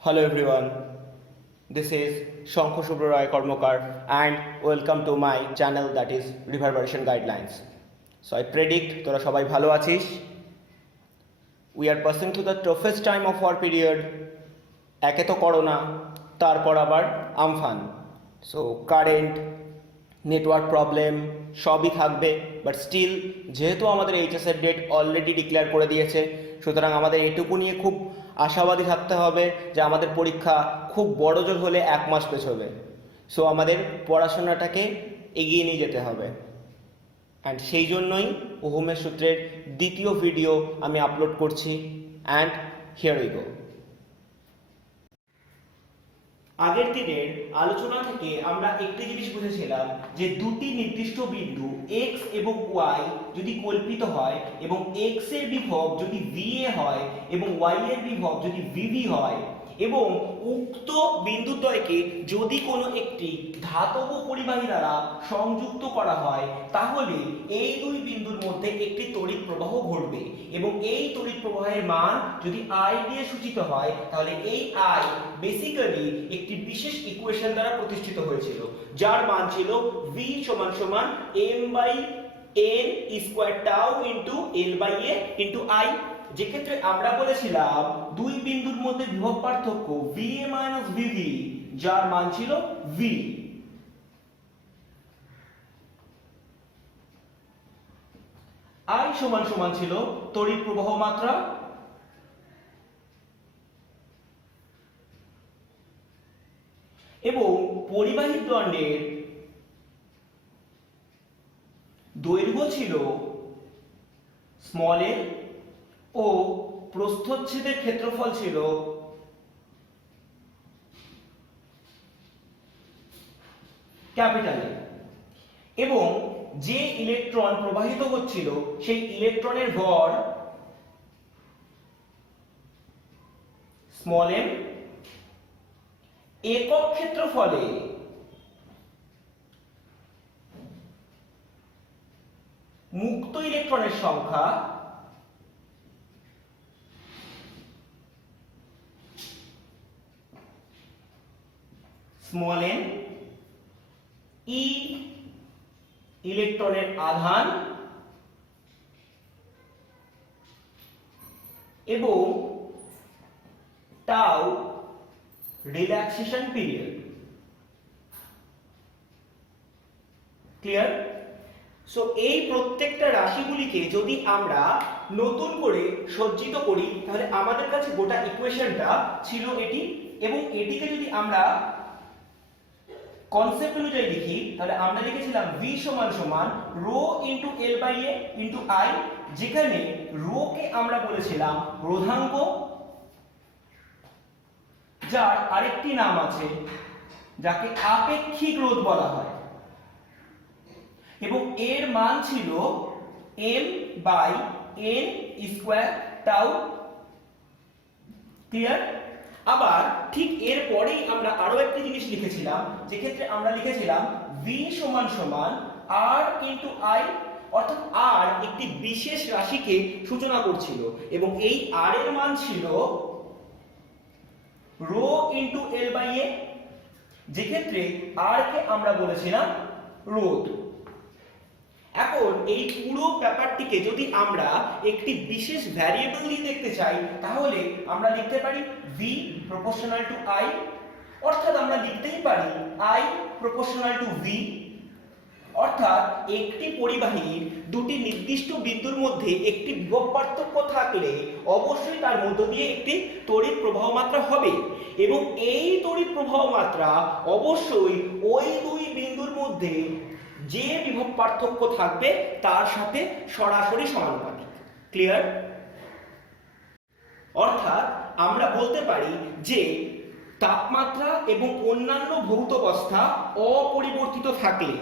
Hello everyone, this is Shankhu Shubhra Roy Kormokar and welcome to my channel that is Reverberation Guidelines. So I predict তোরা সবাই ভালো আছিস. We are passing through the toughest time of our period. একে তো corona, তারপর আবার Amphan. So current, network problem সবই থাকবে, বাট স্টিল যেহেতু আমাদের এইচএসের ডেট অলরেডি ডিক্লেয়ার করে দিয়েছে, সুতরাং আমাদের এটুকু নিয়ে খুব আশাবাদী থাকতে হবে যে আমাদের পরীক্ষা খুব বড় জোর হলে 1 মাস পেছবে. সো আমাদের পড়াশোনাটাকে এগিয়ে নিয়ে যেতে হবে, অ্যান্ড সেই জন্যই ওহমের সূত্রের দ্বিতীয় ভিডিও আমি আপলোড করছি. And here we go. আগের দিনের আলোচনা থেকে আমরা একটি জিনিস বুঝেছিলাম যে দুটি নির্দিষ্ট বিন্দু x এবং y যদি কল্পিত হয় এবং x এর বিভব যদি va হয় এবং y এর বিভব যদি vv হয় এবং উক্ত বিন্দুদ্বয়কে যদি কোনো একটি ধাতব পরিবাহী দ্বারা সংযুক্ত করা হয়, তাহলে এই দুই বিন্দুর মধ্যে একটি তড়িৎ প্রবাহ ঘটবে এবং এই তড়িৎ প্রবাহের মান যদি I দিয়ে সূচিত হয়, তাহলে এই I বেসিক্যালি একটি বিশেষ ইকুয়েশন দ্বারা প্রতিষ্ঠিত হয়েছিল, যার মান ছিল v সমান সমান m/n square tau into l/a into I, যে ক্ষেত্রে আমরা বলেছিলাম দুই বিন্দুর মধ্যে বিভব পার্থক্য VA - VV, যার মান ছিল V. I সমান সমান ছিল তড়িৎ প্রবাহ মাত্রা এবং পরিবাহী দণ্ডের দৈর্ঘ্য ছিল স্মল l ও প্রস্থচ্ছেদের ক্ষেত্রফল ছিল ক্যাপিটাল L, এবং যে ইলেকট্রন প্রবাহিত হচ্ছিল সেই ইলেকট্রনের ভর স্মল m, একক ক্ষেত্রফলে মুক্ত ইলেকট্রনের সংখ্যা স্মল n, ই ইলেকট্রনের আধান এবং tau relaxation period. Clear? So এই প্রত্যেকটা রাশিগুলিকে যদি আমরা নতুন করে সজ্জিত করি, তাহলে আমাদের কাছে গোটা ইকুয়েশনটা ছিল এটি, এবং এটিকে যদি আমরা কনসেপ্ট অনুযায়ী লিখি, তাহলে আমরা লিখেছিলাম v সমান সমান rho into l/a into I, যেখানে রো কে আমরা বলেছিলাম রোধাঙ্ক, যার আরেকটি নাম আছে যাকে আপেক্ষিক রোধ বলা হয়, এবং এর মান ছিল m/n স্কয়ার টাউ. ক্লিয়ার? আবার ঠিক এর পরেই আমরা আরো একটি জিনিস লিখেছিলাম, যে ক্ষেত্রে আমরা লিখেছিলাম v সমান সমান r ইনটু I, অর্থাৎ r একটি বিশেষ রাশিকে সূচনা করছিল এবং এই r এর মান ছিল রো ইনটু l/a, যে ক্ষেত্রে r কে আমরা বলেছিলাম রোধ. এখন এই পুরো ব্যাপারটিকে যদি আমরা একটি বিশেষ ভ্যারিয়েবল দিয়ে দেখতে চাই, তাহলে আমরা লিখতে পারি v প্রপোর্শনাল টু I, অর্থাৎ আমরা লিখতেই পারি I প্রপোর্শনাল টু v, অর্থাৎ একটি পরিবাহীর দুটি নির্দিষ্ট বিন্দুর মধ্যে একটি বিভব পার্থক্য থাকলে অবশ্যই তার মধ্য দিয়ে একটি তড়িৎ প্রবাহ মাত্রা হবে, এবং এই তড়িৎ প্রবাহ মাত্রা অবশ্যই ওই দুই বিন্দুর মধ্যে যে বিভব পার্থক্য থাকবে তার সাথে সরাসরি সমানুপাতিক. ক্লিয়ার? অর্থাৎ আমরা বলতে পারি যে তাপমাত্রা এবং অন্যান্য ভৌত অবস্থা অপরিবর্তিত থাকলে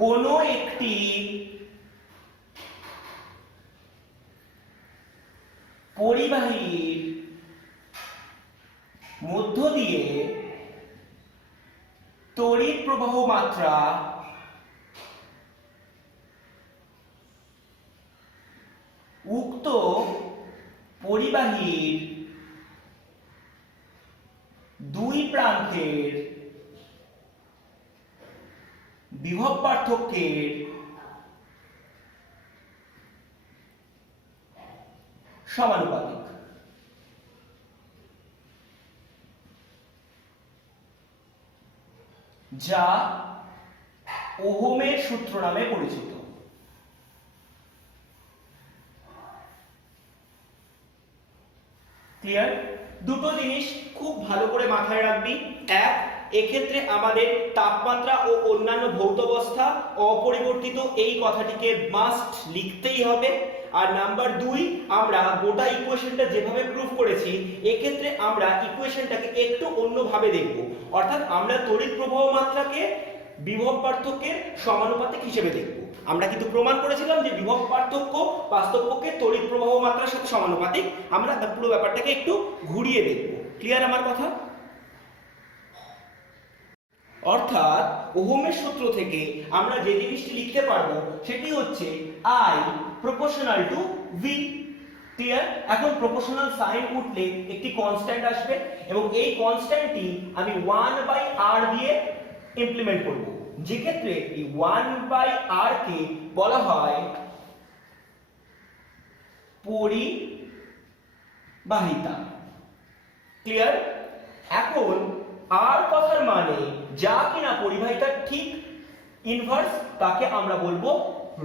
কোনো একটি পরিবাহী দিয়ে তড়িৎ প্রবাহ মাত্রা উক্ত পরিবাহীর দুই প্রান্তের বিভব পার্থক্যের সমানুপাতিক। যা ওহমের সূত্র নামে পরিচিত। ক্লিয়ার? দুটো জিনিস খুব ভালো করে মাথায় রাখবি। এক, এক্ষেত্রে আমাদের তাপমাত্রা ও অন্যান্য ভৌত অবস্থা অপরিবর্তিত এই কথাটিকে মাস্ট লিখতেই হবে। আর নাম্বার দুই, আমরা গোটা ইকুয়েশনটা যেভাবে প্রুফ করেছি এক্ষেত্রে আমরা ইকুয়েশনটাকে একটু অন্যভাবে দেখব, অর্থাৎ আমরা তড়িৎ প্রবাহ মাত্রাকে বিভব পার্থক্যের সমানুপাতিক হিসেবে দেখব। আমরা কিন্তু প্রমাণ করেছিলাম যে বিভব পার্থক্য বাস্তবপক্ষে তড়িৎ প্রবাহ মাত্রার সাথে সমানুপাতিক। আমরা পুরো ব্যাপারটাকে একটু ঘুরিয়ে দেখব। ক্লিয়ার আমার কথা? অর্থাৎ ওহমের সূত্র থেকে আমরা যে জিনিসটি লিখতে পারবো সেটি হচ্ছে I proportional to V। Clear? এখন প্রপোর্শনাল সাইন উঠলে একটি কনস্ট্যান্ট আসবে এবং এই কনস্ট্যান্টটি আমি 1/r দিয়ে ইমপ্লিমেন্ট করব, যে ক্ষেত্রে এই 1/r কে বলা হয় পরিবাহিতা। ক্লিয়ার? এখন আর কথার মানে যা কিনা পরিবাহিতার ঠিক ইনভার্স তাকে আমরা বলবো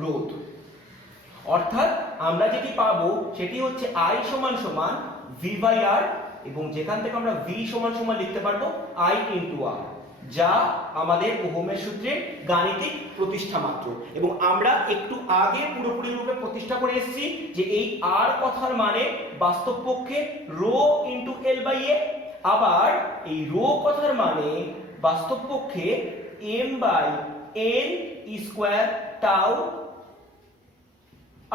রোধ। অর্থাৎ আমরা যেটি পাবো সেটি হচ্ছে I সমান সমান V/R এবং যেখান থেকে আমরা V সমান সমান লিখতে পারবো I × R, যা আমাদের ওহমের সূত্রের গাণিতিক প্রতিষ্ঠা মাত্র। এবং আমরা একটু আগে পুরোপুরি রূপে প্রতিষ্ঠা করে এসেছি যে এই R কথার মানে বাস্তবপক্ষে রো × L/A, আবার এই রো কথার মানে বাস্তবপক্ষে m/n² টাউ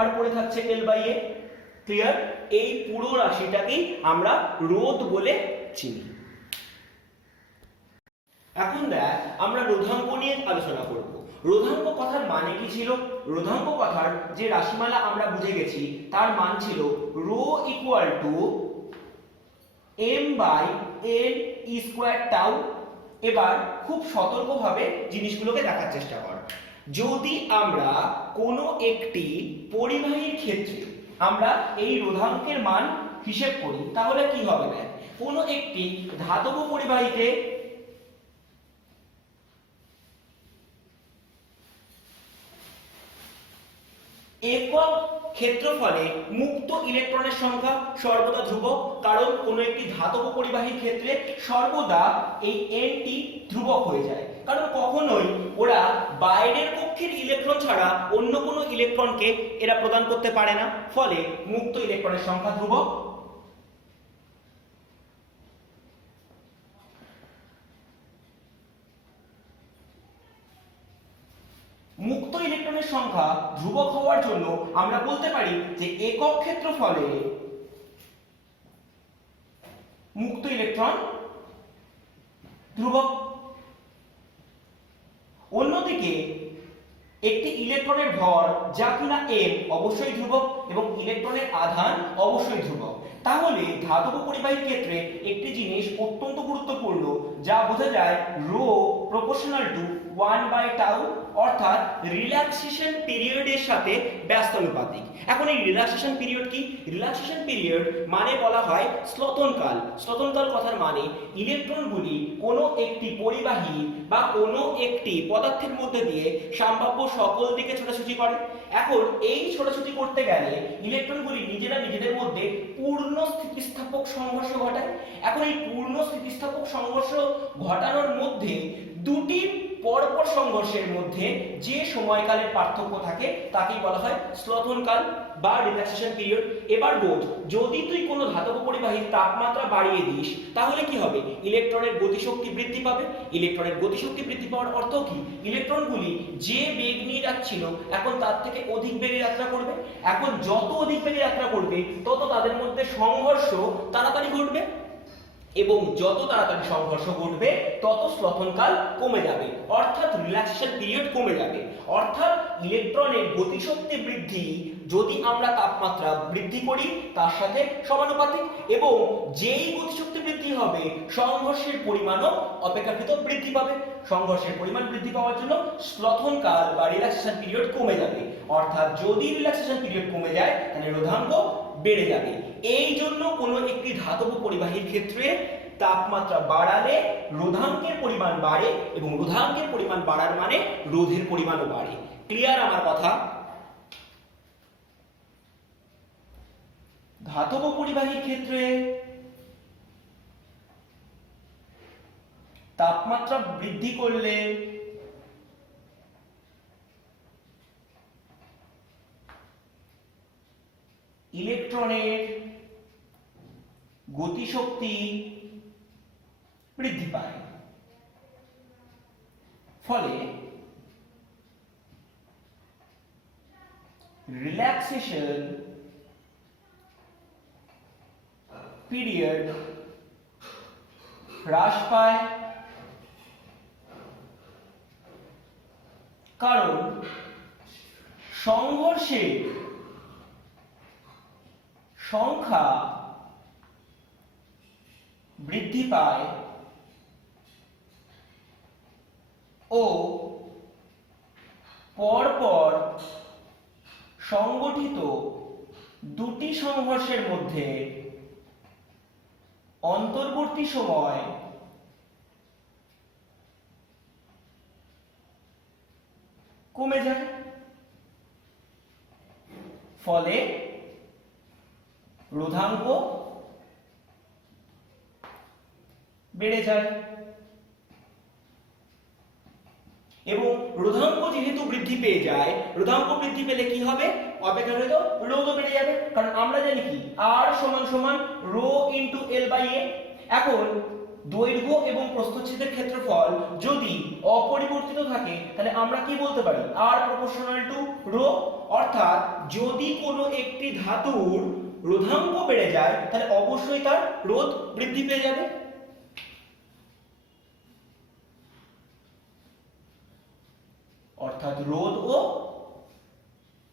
আর পড়ে থাকছে L/A। ক্লিয়ার? এই পুরো রাশিটাকেই আমরা রোধ বলে চিনি। এখন দেখ আমরা রোধাঙ্ক নিয়ে আলোচনা করব। রোধাঙ্ক কথার মানে কি ছিল? রোধাঙ্ক কথার যে রাশিমালা আমরা বুঝে গেছি তার মান ছিল রো = m/n² টাউ। এবার খুব সতর্কভাবে জিনিসগুলোকে দেখার চেষ্টা কর। যদি আমরা কোনো একটি পরিবাহীর ক্ষেত্রে আমরা এই রোধাঙ্কের মান হিসেব করি তাহলে কি হবে? দেখ, কোনো একটি ধাতব পরিবাহীতে একক ক্ষেত্রফলে মুক্ত ইলেকট্রনের সংখ্যা সর্বদা ধ্রুবক, কারণ কোনো একটি ধাতব পরিবাহীর ক্ষেত্রে সর্বদা এই n-টি ধ্রুবক হয়ে যায়, কারণ কখনোই ওরা বাইরের কক্ষের ইলেকট্রন ছাড়া অন্য কোনো ইলেকট্রনকে এরা প্রদান করতে পারে না, ফলে মুক্ত ইলেকট্রনের সংখ্যা ধ্রুবক। মুক্ত ইলেকট্রনের সংখ্যা ধ্রুবক হওয়ার জন্য আমরা বলতে পারি যে একক ক্ষেত্রফলে মুক্ত ইলেকট্রন ধ্রুবক। অন্যদিকে একটি ইলেকট্রনের ভর যা কিনা m অবশ্যই ধ্রুবক এবং ইলেকট্রনের আধান অবশ্যই ধ্রুবক। তাহলে ধাতব পরিবাহীর ক্ষেত্রে একটি জিনিস অত্যন্ত গুরুত্বপূর্ণ যা বোঝা যায় রো প্রপোর্শনাল টু 1/টাউ, অর্থাৎ রিল্যাক্সেশন পিরিয়ডের সাথে ব্যস্তানুপাতিক। এখন এই রিল্যাক্সেশন পিরিয়ড কি? রিল্যাক্সেশন পিরিয়ড মানে বলা হয় শ্লথনকাল। শ্লথনকাল কথার মানে ইলেকট্রনগুলি কোনো একটি পরিবাহী বা কোনো একটি পদার্থের মধ্যে দিয়ে সম্ভাব্য সকল দিকে ছোটাছুটি করে। এখন এই ছোটাছুটি করতে গেলে ইলেকট্রনগুলি নিজেরা নিজেদের মধ্যে পূর্ণ স্থিতিস্থাপক সংঘর্ষ ঘটায়। এখন এই পূর্ণ স্থিতিস্থাপক সংঘর্ষ ঘটানোর মধ্যে দুটি পরপর সংঘর্ষের মধ্যে যে সময়কালের পার্থক্য থাকে তাকেই বলা হয় শ্লথনকাল বা রিল্যাক্সেশন পিরিয়ড। এবার বোঝ, যদি তুই কোনো ধাতব পরিবাহীর তাপমাত্রা বাড়িয়ে দিস তাহলে কি হবে? ইলেকট্রনের গতিশক্তি বৃদ্ধি পাবে। ইলেকট্রনের গতিশক্তি বৃদ্ধি পাওয়ার অর্থ কি? ইলেকট্রনগুলি যে বেগ নিয়ে যাচ্ছিল এখন তার থেকে অধিক বেগে যাত্রা করবে। এখন যত অধিক বেগে যাত্রা করবে তত তাদের মধ্যে সংঘর্ষ তাড়াতাড়ি ঘটবে। এবং যত তাড়াতাড়ি সংঘর্ষ ঘটবে তত স্লথনকাল কমে যাবে, অর্থাৎ রিল্যাক্সেশন পিরিয়ড কমে যাবে। অর্থাৎ ইলেকট্রনের গতিশক্তি বৃদ্ধি যদি আমরা তাপমাত্রা বৃদ্ধি করি তার সাথে সমানুপাতিক, এবং যেই গতিশক্তি বৃদ্ধি হবে সংঘর্ষের পরিমাণও অপেক্ষাকৃত বৃদ্ধি পাবে। সংঘর্ষের পরিমাণ বৃদ্ধি পাওয়ার জন্য স্লথনকাল বা রিল্যাক্সেশন পিরিয়ড কমে যাবে। অর্থাৎ যদি রিল্যাক্সেশন পিরিয়ড কমে যায় তাহলে রোধাঙ্ক বেড়ে যাবে। এই জন্য কোনো একটি ধাতব পরিবাহীর ক্ষেত্রে তাপমাত্রা বাড়ালে রোধাঙ্কের পরিমাণ বাড়ে, এবং রোধাঙ্কের পরিমাণ বাড়ার মানে রোধের পরিমাণও বাড়ে। ক্লিয়ার আমার কথা? ধাতব পরিবাহীর ক্ষেত্রে তাপমাত্রা বৃদ্ধি করলে ইলেকট্রনের গতিশক্তি বৃদ্ধি পায়, ফলে রিল্যাক্সেশন পিরিয়ড হ্রাস পায়, কারণ সংঘর্ষের সংখ্যা বৃদ্ধি পায় ও পরপর সংগঠিত দুটি সংঘর্ষের মধ্যে অন্তর্বর্তী সময় কমে যায়, ফলে রোধাঙ্ক বেড়ে যায়। এবং রোধাঙ্ক যেহেতু বৃদ্ধি পেয়ে যায়, রোধাঙ্ক বৃদ্ধি পেলে কি হবে? অপেক্ষাকৃত রোধও বেড়ে যাবে, কারণ আমরা জানি কি R সমান সমান rho into L by A। এখন দৈর্ঘ্য এবং প্রস্থচ্ছেদের ক্ষেত্রফল যদি অপরিবর্তিত থাকে তাহলে আমরা কি বলতে পারি? R proportional to rho. অর্থাৎ যদি কোনো একটি ধাতুর রোধাঙ্ক বেড়ে যায় তাহলে অবশ্যই তার রোধ বৃদ্ধি পেয়ে যাবে। অর্থাৎ রোধও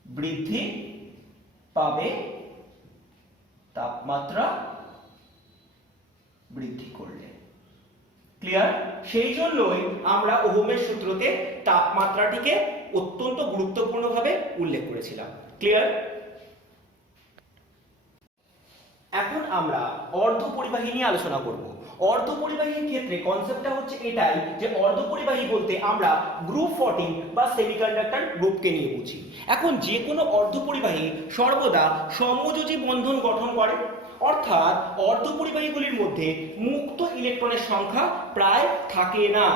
বৃদ্ধি পাবে তাপমাত্রা বৃদ্ধি করলে। ক্লিয়ার? সেই জন্যই আমরা ওহমের সূত্রতে তাপমাত্রাটিকে অত্যন্ত গুরুত্বপূর্ণভাবে উল্লেখ করেছিলাম। ক্লিয়ার? এখন আমরা অর্ধপরিবাহী নিয়ে আলোচনা করব। অর্ধপরিবাহীর ক্ষেত্রে কনসেপ্টটা হচ্ছে এটাই যে অর্ধপরিবাহী বলতে আমরা গ্রুপ 14 বা সেমিকন্ডাক্টর গ্রুপকে নিয়ে বুঝি। এখন যে কোনো অর্ধপরিবাহী সর্বদা সমযোজী বন্ধন গঠন করে, অর্থাৎ অর্ধপরিবাহীগুলির মধ্যে মুক্ত ইলেকট্রনের সংখ্যা প্রায় থাকে না।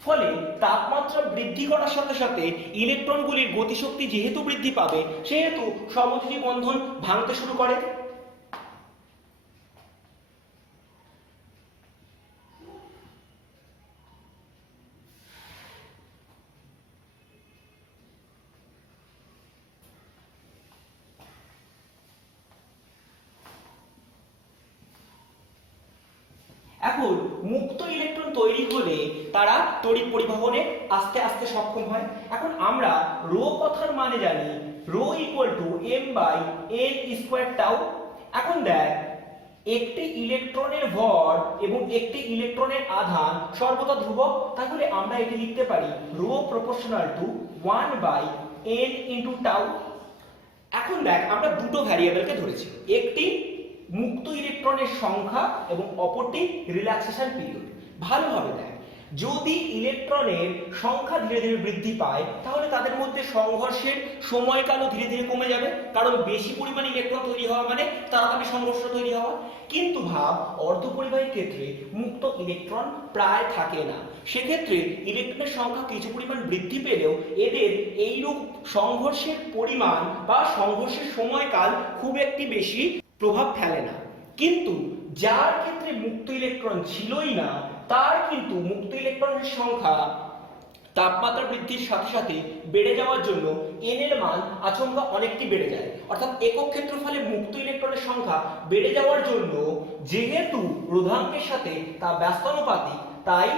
ফলে তাপমাত্রা বৃদ্ধি করার সাথে সাথে ইলেকট্রনগুলির গতিশক্তি যেহেতু বৃদ্ধি পাবে সেহেতু সমযোজী বন্ধন ভাঙতে শুরু করে। এখন মুক্ত ইলেকট্রন তৈরি হলে তারা তড়িৎ পরিবহনে আস্তে আস্তে সক্ষম হয়। এখন আমরা রো কথার মানে জানি, rho equal two m/n² tau. এখন দেখ, একটি ইলেকট্রনের ভর এবং একটি ইলেকট্রনের আধান সর্বদা ধ্রুবক, তাহলে আমরা এটি লিখতে পারি rho proportional to 1/n into tau. এখন দেখ, আমরা দুটো ভ্যারিয়েবলকে ধরেছি, একটি মুক্ত ইলেকট্রনের সংখ্যা এবং অপরটি রিল্যাক্সেশন পিরিয়ড। ভালোভাবে দেখ, যদি ইলেকট্রনের সংখ্যা ধীরে ধীরে বৃদ্ধি পায় তাহলে তাদের মধ্যে সংঘর্ষের সময়কালও ধীরে ধীরে কমে যাবে, কারণ বেশি পরিমাণে ইলেকট্রন তৈরি হওয়া মানে তাড়াতাড়ি সংঘর্ষ তৈরি হওয়া। কিন্তু ভাব, অর্ধপরিবাহীর ক্ষেত্রে মুক্ত ইলেকট্রন প্রায় থাকে না, সেক্ষেত্রে ইলেকট্রনের সংখ্যা কিছু পরিমাণ বৃদ্ধি পেলেও এদের এইরূপ সংঘর্ষের পরিমাণ বা সংঘর্ষের সময়কাল খুব একটি বেশি প্রভাব ফেলে না। কিন্তু যার ক্ষেত্রে মুক্ত ইলেকট্রন ছিলই না তার কিন্তু মুক্ত ইলেকট্রনের সংখ্যা তাপমাত্রা বৃদ্ধির সাথে সাথে বেড়ে যাওয়ার জন্য n এর মান আচমকা অনেকটি বেড়ে যায়। অর্থাৎ একক ক্ষেত্রফলে মুক্ত ইলেকট্রনের সংখ্যা বেড়ে যাওয়ার জন্য যেহেতু রোধাঙ্কের সাথে তা ব্যস্তানুপাতিক, তাই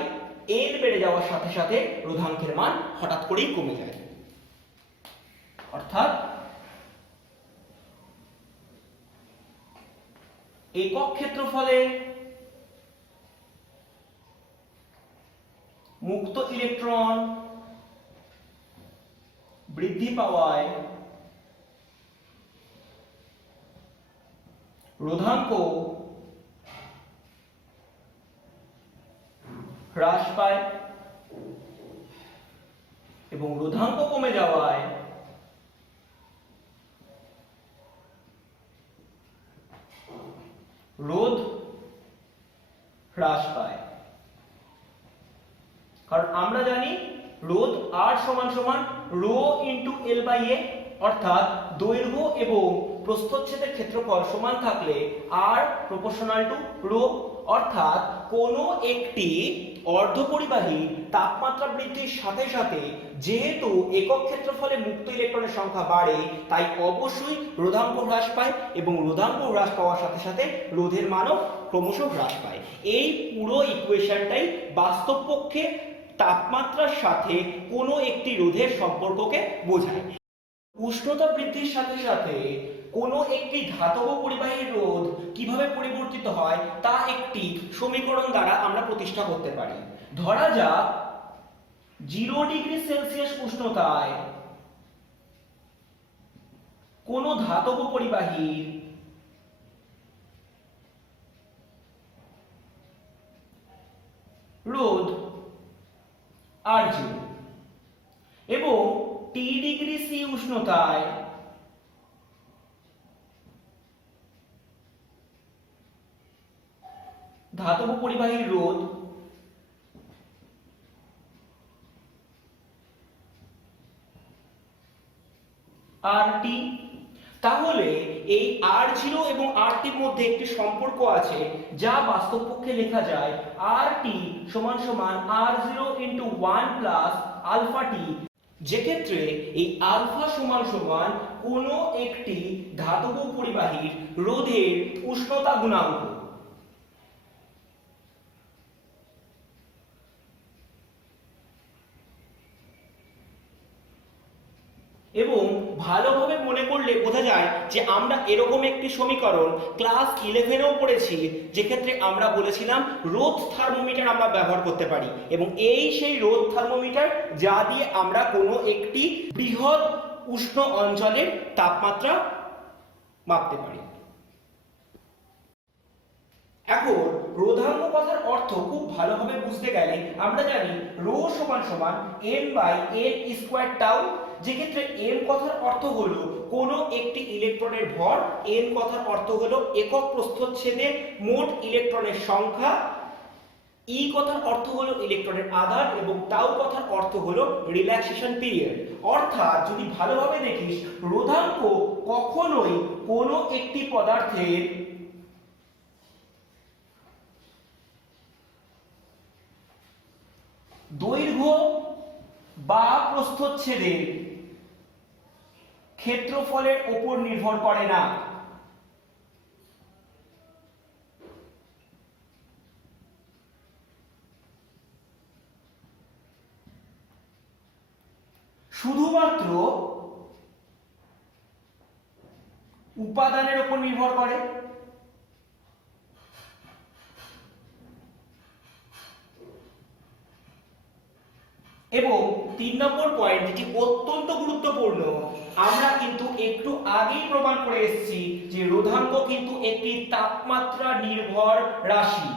n বেড়ে যাওয়ার সাথে সাথে রোধাঙ্কের মান হঠাৎ করেই কমে যায়। অর্থাৎ একক ক্ষেত্রফলে মুক্ত ইলেকট্রন বৃদ্ধি পাওয়ায় রোধাঙ্ক হ্রাস পায় এবং রোধাঙ্ক কমে যাওয়ায় রোধ হ্রাস পায়। কারণ আমরা জানি রোধ R সমান সমান রো ইন্টু এল বাই এ, অর্থাৎ দৈর্ঘ্য এবং প্রস্থচ্ছেদের ক্ষেত্রফল সমান থাকলে R প্রপোর্শনাল টু রো। অর্থাৎ কোনো একটি অর্ধপরিবাহী তাপমাত্রা বৃদ্ধির সাথে সাথে যেহেতু একক ক্ষেত্রফলে মুক্ত ইলেকট্রনের সংখ্যা বাড়ে, তাই অবশ্যই রোধাঙ্ক হ্রাস পায় এবং রোধাঙ্ক হ্রাস পাওয়ার সাথে সাথে রোধের মানও ক্রমশ হ্রাস পায়। এই পুরো ইকুয়েশনটাই বাস্তবপক্ষে তাপমাত্রার সাথে কোনো একটি রোধের সম্পর্ককে বোঝায়। উষ্ণতা বৃদ্ধির সাথে সাথে কোনো একটি ধাতব পরিবাহী রোধ কিভাবে পরিবর্তিত হয় তা একটি সমীকরণ দ্বারা আমরা প্রতিষ্ঠা করতে পারি। ধরা যাক 0 ডিগ্রি সেলসিয়াস উষ্ণতায় কোনো ধাতব পরিবাহীর রোধ R0 এবং T ডিগ্রি সি উষ্ণতায় ধাতব পরিবাহীর রোধ RT। তাহলে এই R0 এবং RT এর মধ্যে একটি সম্পর্ক আছে যা বাস্তবপক্ষে লেখা যায় RT সমান সমান R0 ইন্টু 1 প্লাস আলফা টি, যেক্ষেত্রে এই আলফা সমান সমান কোনো একটি ধাতব পরিবাহীর রোধের উষ্ণতা গুণাঙ্ক। এবং ভালোভাবে মনে করলে বোঝা যায় যে আমরা এরকম একটি সমীকরণ ক্লাস 11এও পড়েছি, যেক্ষেত্রে আমরা বলেছিলাম রোধ থার্মোমিটার আমরা ব্যবহার করতে পারি এবং এই সেই রোধ থার্মোমিটার যা দিয়ে আমরা কোনো একটি বৃহৎ উষ্ণ অঞ্চলের তাপমাত্রা মাপতে পারি। এখন রোধাঙ্ক কথার অর্থ খুব ভালোভাবে বুঝতে গেলে আমরা জানি রো সমান সমান m by n square tau, যেক্ষেত্রে m কথার অর্থ হলো কোনো একটি ইলেকট্রনের ভর, n কথার অর্থ হলো একক প্রস্থচ্ছেদে মোট ইলেকট্রনের সংখ্যা, e কথার অর্থ হলো ইলেকট্রনের আধার এবং টাউ কথার অর্থ হলো রিল্যাক্সেশন পিরিয়ড। অর্থাৎ যদি ভালোভাবে দেখিস রোধাঙ্ক কখনোই কোনো একটি পদার্থের দৈর্ঘ্য বা প্রস্থচ্ছেদের ক্ষেত্রফলের উপর নির্ভর করে না। শুধুমাত্র উপাদানের উপর নির্ভর করে। এবং 3 নম্বর পয়েন্ট যেটি অত্যন্ত গুরুত্বপূর্ণ, আমরা কিন্তু একটু আগেই প্রমাণ করে এসেছি যে রোধাঙ্ক কিন্তু একটি তাপমাত্রা নির্ভর রাশি।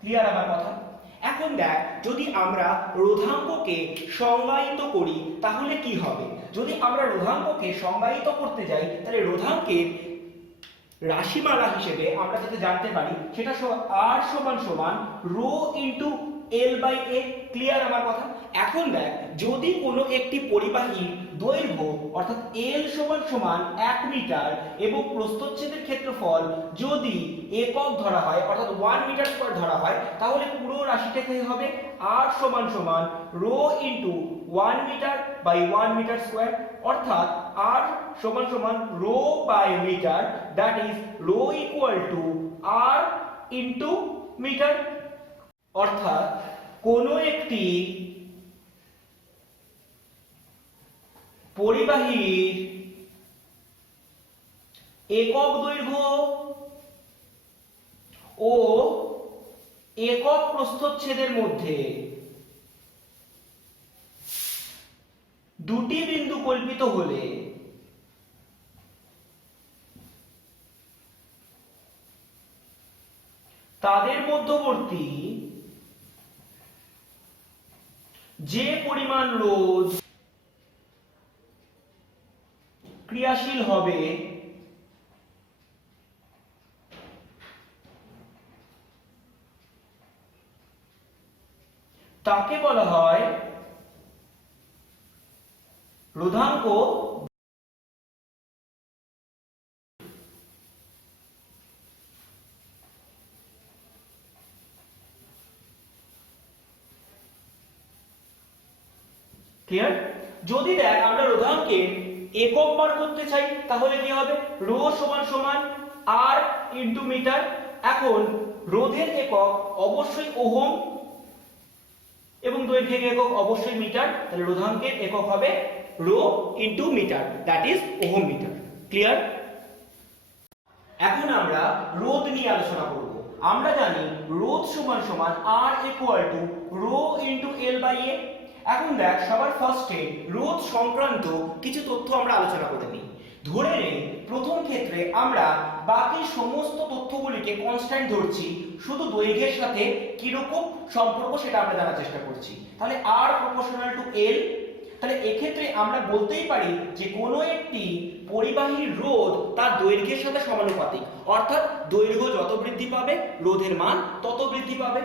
ক্লিয়ার আমার কথা? এখন দেখ, যদি আমরা রোধাঙ্ককে সংজ্ঞায়িত করি তাহলে কি হবে? যদি আমরা রোধাঙ্ককে সংজ্ঞায়িত করতে যাই তাহলে রোধাঙ্কের রাশিমালা হিসেবে আমরা যাতে জানতে পারি সেটা আর সমান সমান rho into L by A. Clear আমার কথা? এখন দেখ, যদি কোনো একটি পরিবাহীর দৈর্ঘ্য অর্থাৎ এল সমান সমান 1 মিটার এবং প্রস্থচ্ছেদের ক্ষেত্রফল যদি একক ধরা হয় অর্থাৎ 1 মিটার স্কয়ার ধরা হয়, তাহলে পুরো রাশিটাকে হবে আর সমান সমান rho into 1 metre by 1 metre square, অর্থাৎ আর সমান সমান rho by metre, that is rho equal to R into metre. অর্থাৎ কোনো একটি পরিবাহীর একক দৈর্ঘ্য ও একক প্রস্থচ্ছেদের মধ্যে দুটি বিন্দু কল্পিত হলে তাদের মধ্যবর্তী যে পরিমাণ রোধ ক্রিয়াশীল হবে তাকে বলা হয় রোধাঙ্ক। ক্লিয়ার? যদি দেখ আমরা রোধাঙ্কের একক বার করতে চাই তাহলে কি হবে? রো সমান সমান আর ইন্টু মিটার। এখন রোধের একক অবশ্যই ওহম এবং দৈর্ঘ্যের একক অবশ্যই মিটার, তাহলে রোধাঙ্কের একক হবে rho into metre, that is ohm metre. Clear? এখন আমরা রোধ নিয়ে আলোচনা করব। আমরা জানি রোধ সমান সমান R equal to rho into L by A. এখন দেখ, সবার ফার্স্টে রোধ সংক্রান্ত কিছু তথ্য আমরা আলোচনা করে নিই। ধরে নেই প্রথম ক্ষেত্রে আমরা বাকি সমস্ত তথ্যগুলিকে কনস্ট্যান্ট ধরছি, শুধু দৈর্ঘ্যের সাথে কিরকম সম্পর্ক সেটা আমরা জানার চেষ্টা করছি। তাহলে আর প্রপোর্শনাল টু এল। তাহলে এক্ষেত্রে আমরা বলতেই পারি যে কোনো একটি পরিবাহীর রোধ তার দৈর্ঘ্যের সাথে সমানুপাতিক, অর্থাৎ দৈর্ঘ্য যত বৃদ্ধি পাবে রোধের মান তত বৃদ্ধি পাবে।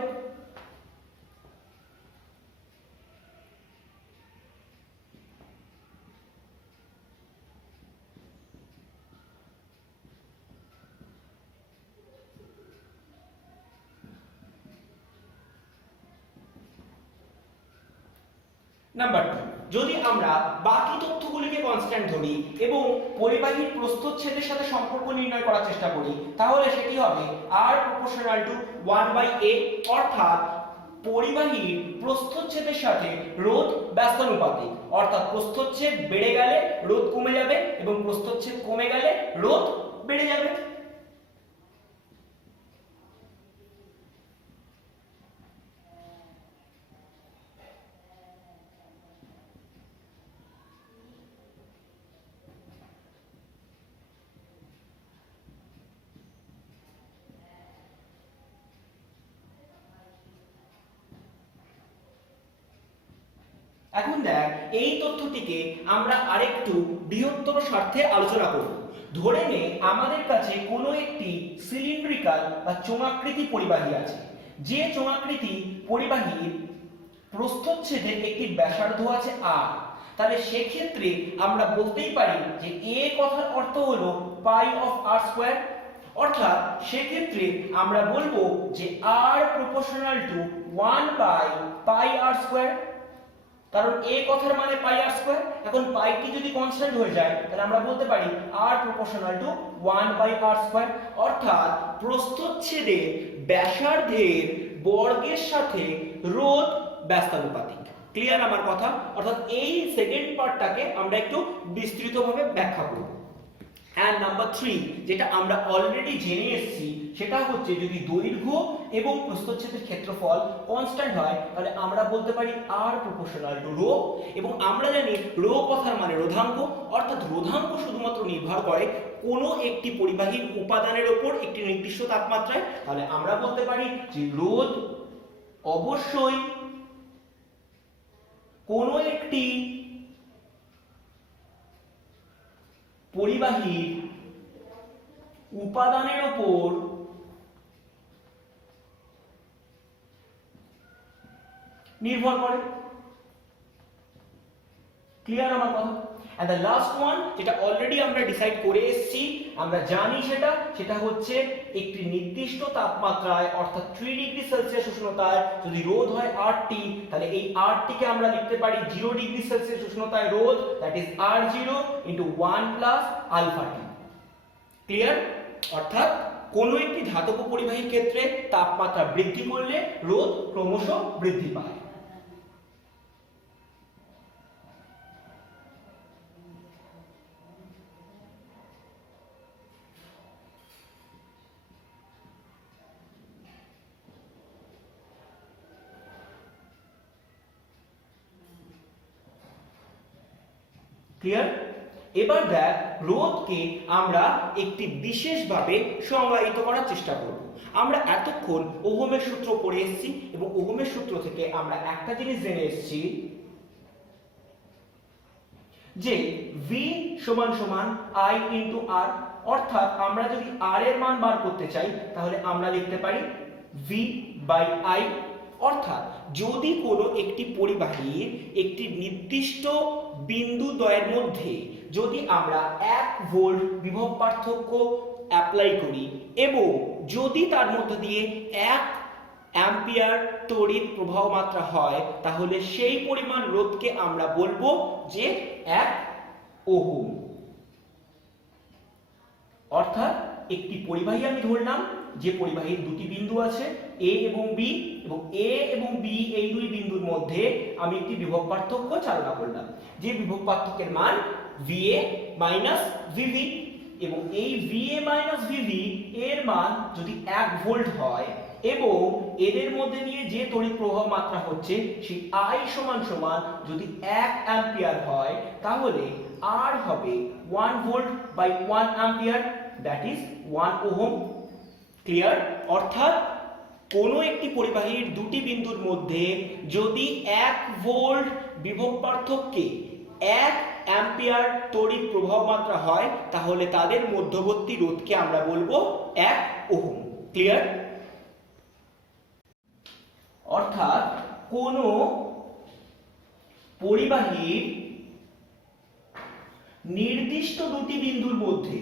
নাম্বার 2, যদি আমরা বাকি তথ্যগুলিকে কনস্ট্যান্ট ধরি এবং পরিবাহীর প্রস্থচ্ছেদের সাথে সম্পর্ক নির্ণয় করার চেষ্টা করি, তাহলে সেটি হবে আর প্রপোর্শনাল টু 1 বাই a, অর্থাৎ পরিবাহীর প্রস্থচ্ছেদের সাথে রোধ ব্যস্তানুপাতিক, অর্থাৎ প্রস্থচ্ছেদ বেড়ে গেলে রোধ কমে যাবে এবং প্রস্থচ্ছেদ কমে গেলে রোধ বেড়ে যাবে। এখন দেখ, এই তথ্যটিকে আমরা আরেকটু বৃহত্তর স্বার্থে আলোচনা করব। ধরে নে আমাদের কাছে কোনো একটি সিলিন্ড্রিক্যাল বা চোঙাকৃতি পরিবাহী আছে, যে চোঙাকৃতি পরিবাহীর প্রস্থচ্ছেদের একটি ব্যাসার্ধ আছে আর। তাহলে সেক্ষেত্রে আমরা বলতেই পারি যে এ কথার অর্থ হলো পাই অফ আর স্কয়ার, অর্থাৎ সেক্ষেত্রে আমরা বলবো যে R proportional to 1 by pi R square, কারণ এ কথার মানে পাই আর স্কয়ার। এখন পাইটি যদি কনস্ট্যান্ট হয়ে যায় তাহলে আমরা বলতে পারি R proportional to 1 by R square, অর্থাৎ প্রস্থচ্ছেদের ব্যাসার্ধের বর্গের সাথে রোধ ব্যস্তানুপাতিক। ক্লিয়ার আমার কথা? অর্থাৎ এই সেকেন্ড পার্টটাকে আমরা একটু বিস্তৃতভাবে ব্যাখ্যা করব। এন্ড নাম্বার 3, যেটা আমরা অলরেডি জেনে এসেছি, সেটা হচ্ছে যদি দৈর্ঘ্য এবং প্রস্থচ্ছেদের ক্ষেত্রফল কনস্ট্যান্ট হয় তাহলে আমরা বলতে পারি আর প্রপোর্শনাল টু রো। এবং আমরা জানি রো কথার মানে রোধাঙ্ক, অর্থাৎ রোধাঙ্ক শুধুমাত্র নির্ভর করে কোনো একটি পরিবাহীর উপাদানের উপর একটি নির্দিষ্ট তাপমাত্রায়। তাহলে আমরা বলতে পারি যে রোধ অবশ্যই কোনো একটি পরিবাহীর উপাদানের উপর নির্ভর করে। ক্লিয়ার আমার কথা? and the last one যেটা অলরেডি আমরা ডিসাইড করে এসেছি, আমরা জানি সেটা হচ্ছে একটি নির্দিষ্ট তাপমাত্রায় অর্থাৎ 3 ডিগ্রি সেলসিয়াস উষ্ণতায় যদি রোধ হয় RT, তাহলে এই RT কে আমরা লিখতে পারি 0 ডিগ্রি সেলসিয়াস উষ্ণতায় রোধ, that is R0 * 1 + alpha T। Clear? অর্থাৎ কোনো একটি ধাতব পরিবাহীর ক্ষেত্রে তাপমাত্রা বৃদ্ধি করলে রোধ ক্রমশ বৃদ্ধি পায়। ক্লিয়ার? এবার দেখ, রোধকে আমরা একটি বিশেষভাবে সংজ্ঞায়িত করার চেষ্টা করব। আমরা এতক্ষণ ওহমের সূত্র পড়ে এসেছি এবং ওহমের সূত্র থেকে আমরা একটা জিনিস জেনে এসেছি যে V = I × R, অর্থাৎ আমরা যদি R এর মান বার করতে চাই তাহলে আমরা লিখতে পারি V/I। অর্থাৎ যদি কোনো একটি পরিবাহীর একটি নির্দিষ্ট বিন্দু দ্বয়ের মধ্যে যদি আমরা 1 ভোল্ট বিভব পার্থক্য অ্যাপ্লাই করি এবং যদি তার মধ্য দিয়ে 1 অ্যাম্পিয়ার তড়িৎ প্রবাহ মাত্রা হয়, তাহলে সেই পরিমাণ রোধকে আমরা বলবো যে 1 ওহম। অর্থাৎ একটি পরিবাহী আমি ধরলাম যে পরিবাহীর দুটি বিন্দু আছে A এবং B, এবং A এবং B এই দুই বিন্দুর মধ্যে আমি একটি বিভব পার্থক্য চালনা করলাম, যে বিভব পার্থক্যের মান VA - VV, এবং এই VA - VV এর মান যদি 1 ভোল্ট হয় এবং এদের মধ্যে দিয়ে যে তড়িৎ প্রবাহ মাত্রা হচ্ছে সেই I = যদি 1 অ্যাম্পিয়ার হয়, তাহলে R হবে 1 volt by 1 ampere, that is 1 ohm. Clear? অর্থাৎ কোনো একটি পরিবাহীর দুটি বিন্দুর মধ্যে যদি 1 ভোল্ট বিভব পার্থক্যে 1 অ্যাম্পিয়ার তড়িৎ প্রবাহ মাত্রা হয়, তাহলে তাদের মধ্যবর্তী রোধকে আমরা বলবো 1 ওহম। ক্লিয়ার? অর্থাৎ কোনো পরিবাহীর নির্দিষ্ট দুটি বিন্দুর মধ্যে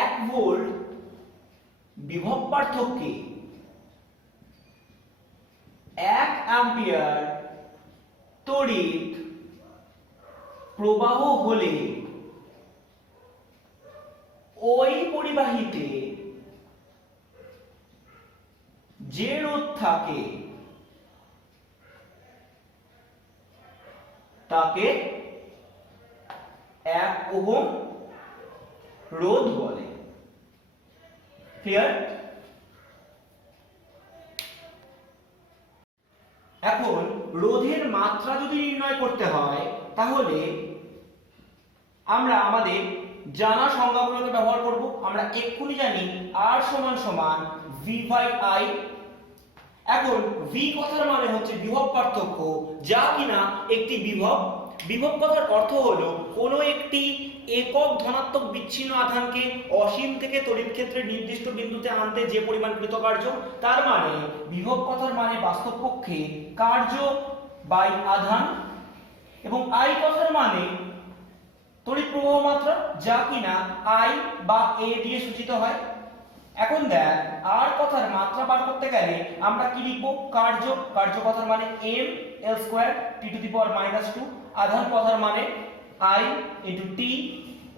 এক ভোল্ট বিভব পার্থক্যে 1 অ্যাম্পিয়ার তড়িৎ প্রবাহ হলে ওই পরিবাহীতে যে রোধ থাকে তাকে 1 ওহম রোধ বলে। ক্লিয়ার? এখন রোধের মাত্রা যদি নির্ণয় করতে হয়, তাহলে আমরা আমাদের জানা সংজ্ঞাগুলোকে ব্যবহার করব। আমরা এক্ষুনি জানি R = V/I। এখন V কথার মানে হচ্ছে বিভব পার্থক্য, যা কিনা একটি বিভব। বিভব কথার অর্থ হলো কোনো একটি একক ধনাত্মক বিচ্ছিন্ন আধানকে অসীম থেকে তড়িৎ ক্ষেত্রের নির্দিষ্ট বিন্দুতে আনতে যে পরিমাণ কৃতকার্য, তার মানে বিভব কথার মানে বাস্তবপক্ষে কার্য বাই আধান, এবং I কথার মানে তড়িৎ প্রবাহ মাত্রা, যা কিনা I বা A দিয়ে সূচিত হয়। এখন দেখ, R কথার মাত্রা বার করতে গেলে আমরা কি লিখব? কার্য। কার্য কথার মানে mL² T⁻², আধান কথার মানে I × T,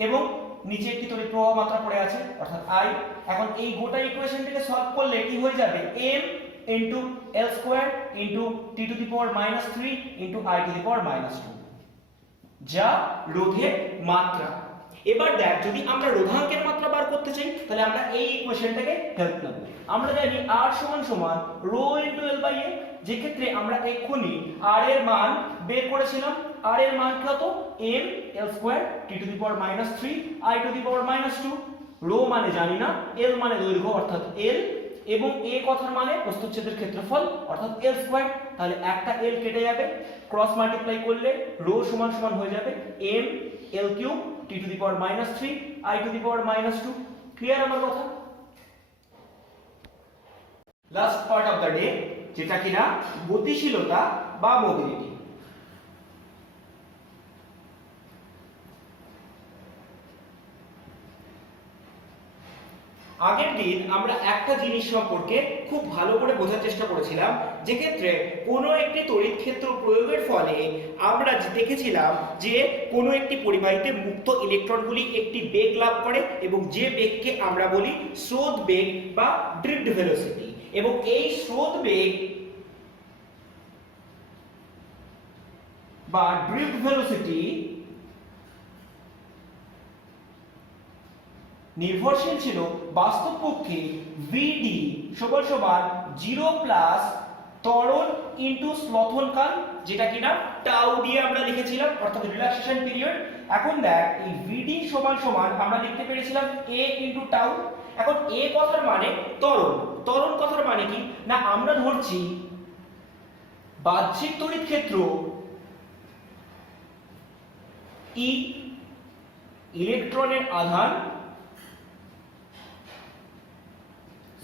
এবং নিচে একটি তড়িৎ প্রবাহ মাত্রা পড়ে আছে অর্থাৎ I। এখন এই গোটা ইকুয়েশনটাকে সলভ করলে কি হয়ে যাবে? m × L² × T⁻³ I⁻², যা রোধের মাত্রা। এবার দেখ, যদি আমরা রোধাঙ্কের মাত্রা বার করতে চাই তাহলে আমরা এই ইকুয়েশনটাকে হেল্প নেব। আমরা জানি R = ρ × L/A, যে ক্ষেত্রে আমরা এক্ষুনি R এর মান বের করেছিলাম। R এর মান কত? mL² T⁻³ I⁻²। ρ মানে জানি না, L মানে দৈর্ঘ্য অর্থাৎ L, এবং a কথার মানে প্রস্থচ্ছেদের ক্ষেত্রফল অর্থাৎ l স্কয়ার। তাহলে একটা l কেটে যাবে, ক্রস মাল্টিপ্লাই করলে রো সমান সমান হয়ে যাবে m l cube t to the power -3 i to the power -2। Clear আমার কথা? Last part of the day, যেটা কিনা গতিশীলতা বা মোবিলিটি। আগের দিন আমরা একটা জিনিস সম্পর্কে খুব ভালো করে বোঝার চেষ্টা করেছিলাম, যে ক্ষেত্রে কোনো একটি তড়িৎ ক্ষেত্র প্রয়োগের ফলে আমরা দেখেছিলাম যে কোনো একটি পরিবাহীতে মুক্ত ইলেকট্রনগুলি একটি বেগ লাভ করে এবং যে বেগকে আমরা বলি স্রোত বেগ বা ড্রিফট ভেলোসিটি। এবং এই স্রোত বেগ বা ড্রিফট ভেলোসিটি নির্ভরশীল ছিল বাস্তবপক্ষে vd সমান সমান 0 প্লাস ত্বরণ ইনটু স্লথনকাল, যেটা কিনা টাউ দিয়ে আমরা লিখেছিলাম অর্থাৎ রিল্যাক্সেশন পিরিয়ড। এখন দেখ এই vd সমান সমান আমরা লিখতে পেরেছিলাম a ইনটু টাউ। এখন a কথার মানে ত্বরণ, ত্বরণ কথার মানে কি না আমরা ধরছি বাহ্যিক তড়িৎ ক্ষেত্র e, ইলেকট্রনের আধান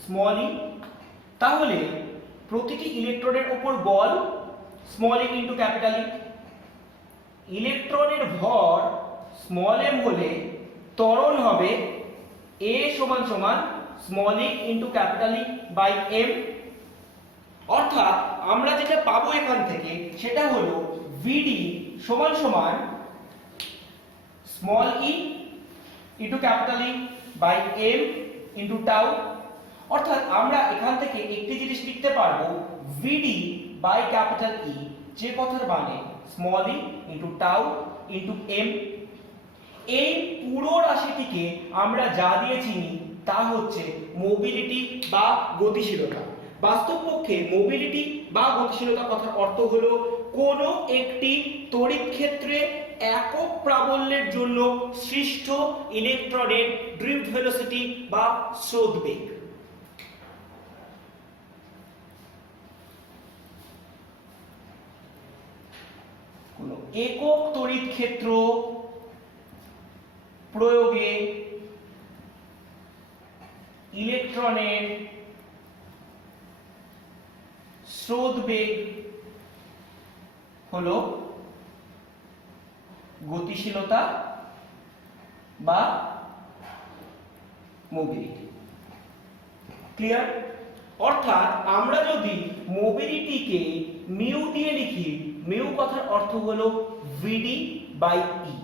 স্মল ই, তাহলে প্রতিটি ইলেকট্রনের উপর বল small m into capital E. ইলেকট্রনের ভর স্মল m হলে ত্বরণ হবে a সমান সমান small e into capital E by m। অর্থাৎ আমরা যেটা পাবো এখান থেকে সেটা হলো vd সমান সমান small e into capital E by m into tau. অর্থাৎ আমরা এখান থেকে একটি জিনিস লিখতে পারবো vd বাই ক্যাপিটাল E, যে কথার মানে small e into tau into m। এই পুরো রাশিটিকে আমরা যা দিয়ে চিনি তা হচ্ছে মোবিলিটি বা গতিশীলতা। বাস্তবপক্ষে মোবিলিটি বা গতিশীলতা কথার অর্থ হলো কোনো একটি তড়িৎ ক্ষেত্রে একক প্রাবল্যের জন্য সৃষ্ট ইলেকট্রনের ড্রিফট ভেলোসিটি বা স্রোত বেগ। কোনো একক তড়িৎ ক্ষেত্র প্রয়োগে ইলেকট্রনের স্রোত বেগ হলো গতিশীলতা বা মোবিলিটি। ক্লিয়ার? অর্থাৎ আমরা যদি মোবিলিটিকে মিউ দিয়ে লিখি, মিউ কথার অর্থ হলো vd বাই e।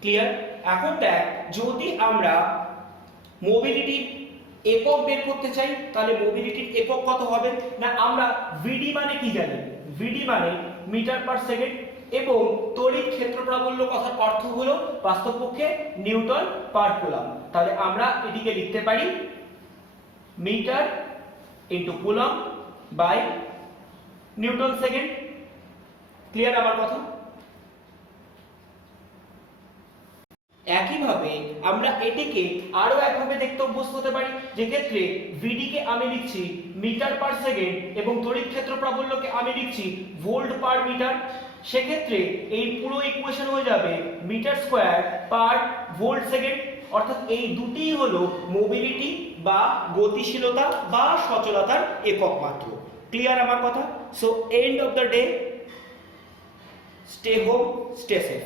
ক্লিয়ার? এখন দেখ যদি আমরা মোবিলিটির একক বের করতে চাই তাহলে মোবিলিটির একক কত হবে না আমরা vd মানে কি জানি, vd মানে মিটার পার সেকেন্ড এবং তড়িৎ ক্ষেত্র প্রাবল্য কথার অর্থ হলো বাস্তবপক্ষে নিউটন পার কুলম্ব। তাহলে আমরা এটিকে লিখতে পারি metre into coulomb by newton second. Clear আমার কথা? একইভাবে আমরা এটিকে আরো একভাবে দেখতে অভ্যস্ত হতে পারি, যে ক্ষেত্রে vd কে আমি লিখছি মিটার পার সেকেন্ড এবং তড়িৎ ক্ষেত্র প্রাবল্যকে আমি লিখছি ভোল্ট পার মিটার। সেক্ষেত্রে এই পুরো ইকুয়েশন হয়ে যাবে metre square per volt second. অর্থাৎ এই দুটিই হলো মোবিলিটি বা গতিশীলতা বা সচলতার একক মাত্র। ক্লিয়ার আমার কথা? So end of the day, stay home, stay safe.